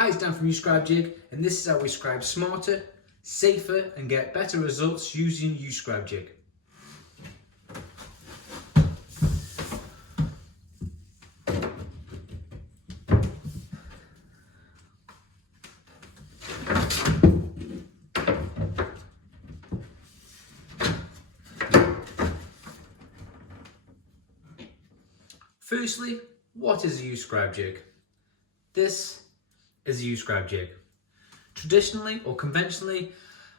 Hi, it's Dan from U-Scribejig, and this is how we scribe smarter, safer and get better results using U-Scribejig. Firstly, what is a U-Scribejig? This is a U-Scribejig. Traditionally or conventionally,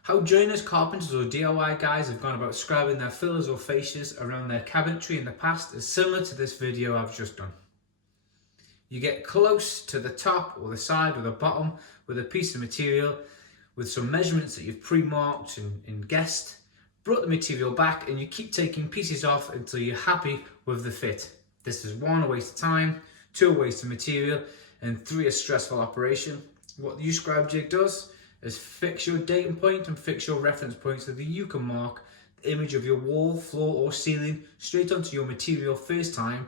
how joiners, carpenters or DIY guys have gone about scribing their fillers or fascias around their cabinetry in the past is similar to this video I've just done. You get close to the top or the side or the bottom with a piece of material with some measurements that you've pre-marked and guessed, brought the material back, and you keep taking pieces off until you're happy with the fit. This is 1, a waste of time, 2, a waste of material, and 3, a stressful operation. What the U-Scribejig does is fix your datum point and fix your reference point so that you can mark the image of your wall, floor or ceiling straight onto your material first time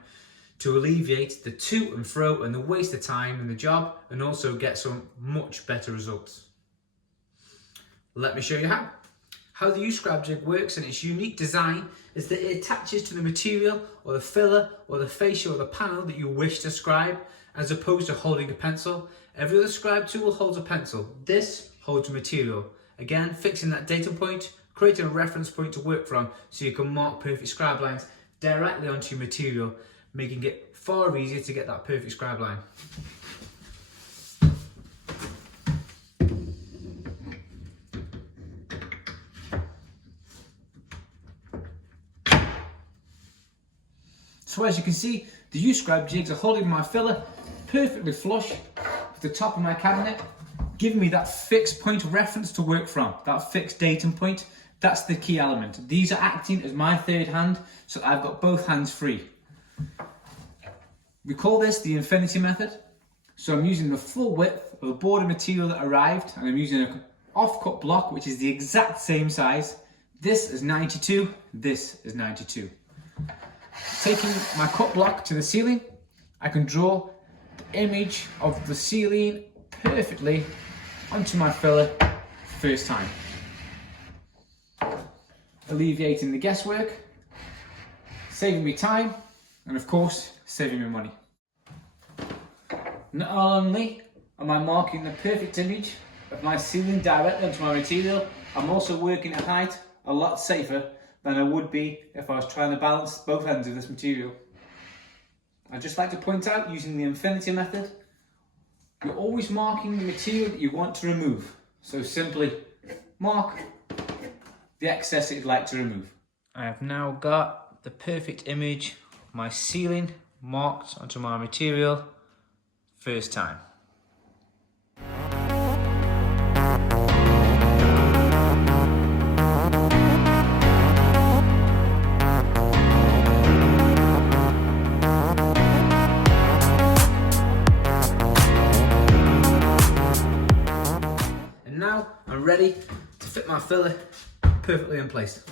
to alleviate the to and fro and the waste of time in the job, and also get some much better results. Let me show you how. How the U-Scribejig works and its unique design is that it attaches to the material or the filler or the fascia or the panel that you wish to scribe, as opposed to holding a pencil. Every other scribe tool holds a pencil. This holds material. Again, fixing that datum point, creating a reference point to work from so you can mark perfect scribe lines directly onto your material, making it far easier to get that perfect scribe line. So as you can see, the U-Scribejigs are holding my filler perfectly flush with the top of my cabinet, giving me that fixed point of reference to work from, that fixed datum point. That's the key element. These are acting as my third hand, so I've got both hands free. We call this the infinity method. So I'm using the full width of the border material that arrived, and I'm using an off-cut block which is the exact same size. This is 92, this is 92. Taking my cut block to the ceiling, I can draw the image of the ceiling perfectly onto my filler first time, alleviating the guesswork, saving me time, and of course saving me money. Not only am I marking the perfect image of my ceiling directly onto my material, I'm also working at height a lot safer than I would be if I was trying to balance both ends of this material. I'd just like to point out, using the infinity method, you're always marking the material that you want to remove. So simply mark the excess that you'd like to remove. I have now got the perfect image of my ceiling marked onto my material first time. Now I'm ready to fit my filler perfectly in place.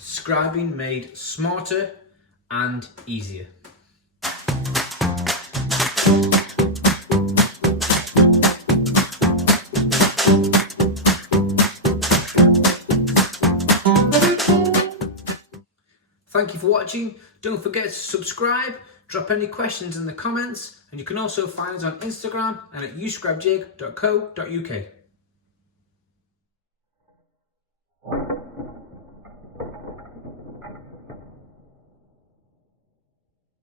Scribing made smarter and easier. Thank you for watching. Don't forget to subscribe, drop any questions in the comments, and you can also find us on Instagram and at uscribejig.co.uk.